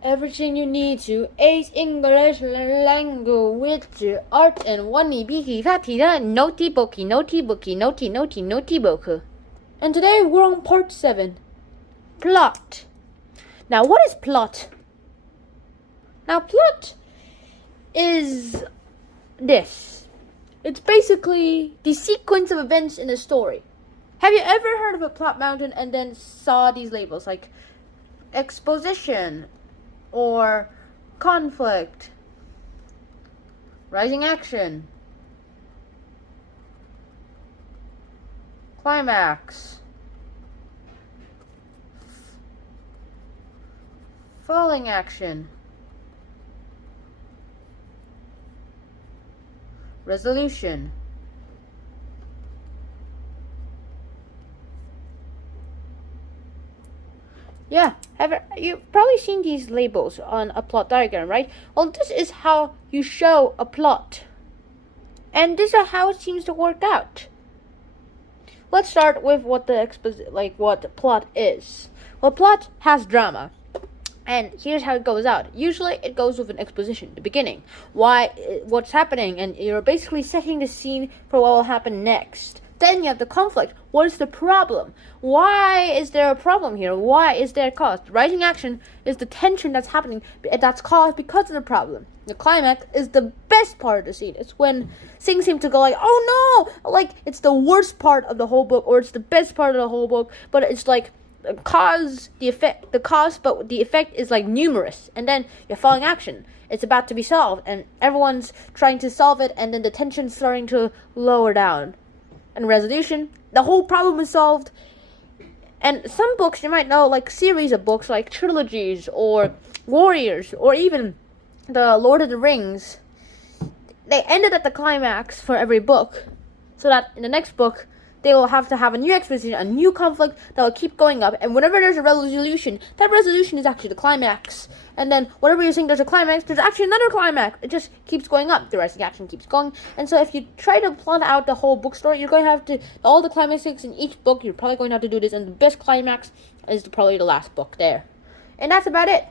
Everything you need to ace English language art and one biki fatida noti bookie. And today we're on part 7. Plot. Now what is plot? Now plot is this. It's basically the sequence of events in a story. Have you ever heard of a plot mountain and then saw these labels like exposition or conflict, rising action, climax, falling action, resolution. Yeah, you've probably seen these labels on a plot diagram, right? Well, this is how you show a plot. And this is how it seems to work out. Let's start with what what plot is. Well, plot has drama. And here's how it goes out. Usually it goes with an exposition, the beginning. What's happening, and you're basically setting the scene for what will happen next. Then you have the conflict. What is the problem? Why is there a problem here? Why is there caused? Rising action is the tension that's happening, that's caused because of the problem. The climax is the best part of the scene. It's when things seem to go like, oh no! Like, it's the worst part of the whole book, or it's the best part of the whole book, but it's like, but the effect is like numerous. And then you're following action. It's about to be solved, and everyone's trying to solve it, and then the tension's starting to lower down. And resolution, the whole problem is solved. And some books you might know, like series of books, like trilogies or Warriors, or even the Lord of the Rings, they ended at the climax for every book, so that in the next book they will have to have a new exposition, a new conflict that will keep going up. And whenever there's a resolution, that resolution is actually the climax. And then whenever you think there's a climax, there's actually another climax. It just keeps going up. The rest of the action keeps going. And so if you try to plot out the whole book story, you're going to have to, all the climaxes in each book, you're probably going to have to do this. And the best climax is probably the last book there. And that's about it.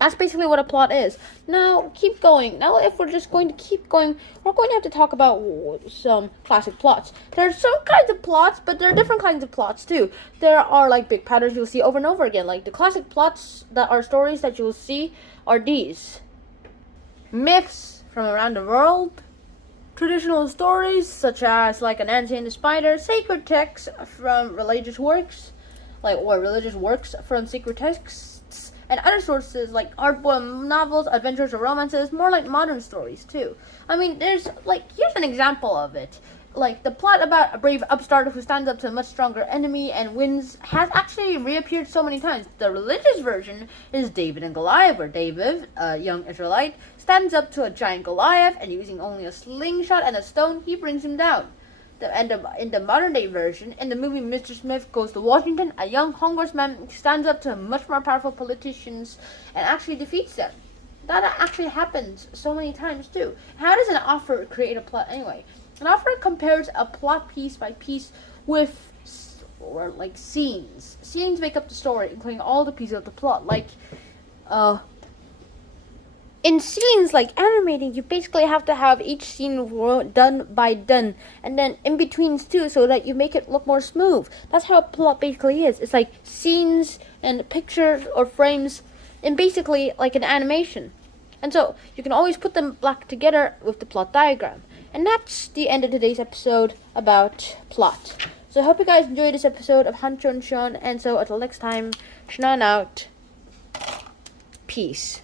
That's basically what a plot is. Now, keep going. Now, if we're just going to keep going, we're going to have to talk about some classic plots. There's some kinds of plots, but there are different kinds of plots, too. There are, like, big patterns you'll see over and over again. Like, the classic plots that are stories that you'll see are these. Myths from around the world. Traditional stories, such as, like, Anansi and the Spider. Sacred texts from religious works. Or religious works from sacred texts. And other sources like art-born novels, adventures, or romances, more like modern stories too. I mean, here's an example of it. Like, the plot about a brave upstart who stands up to a much stronger enemy and wins has actually reappeared so many times. The religious version is David and Goliath, where David, a young Israelite, stands up to a giant Goliath, and using only a slingshot and a stone, he brings him down. In the modern-day version, in the movie Mr. Smith Goes to Washington, a young congressman stands up to much more powerful politicians and actually defeats them. That actually happens so many times, too. How does an author create a plot anyway? An author compares a plot piece by piece with, scenes. Scenes make up the story, including all the pieces of the plot. In scenes like animating, you basically have to have each scene done by done, and then in betweens too, so that you make it look more smooth. That's how a plot basically is. It's like scenes and pictures or frames, and basically like an animation. And so you can always put them back together with the plot diagram. And that's the end of today's episode about plot. So I hope you guys enjoyed this episode of Hancho and Sean, and so until next time, Shnan out. Peace.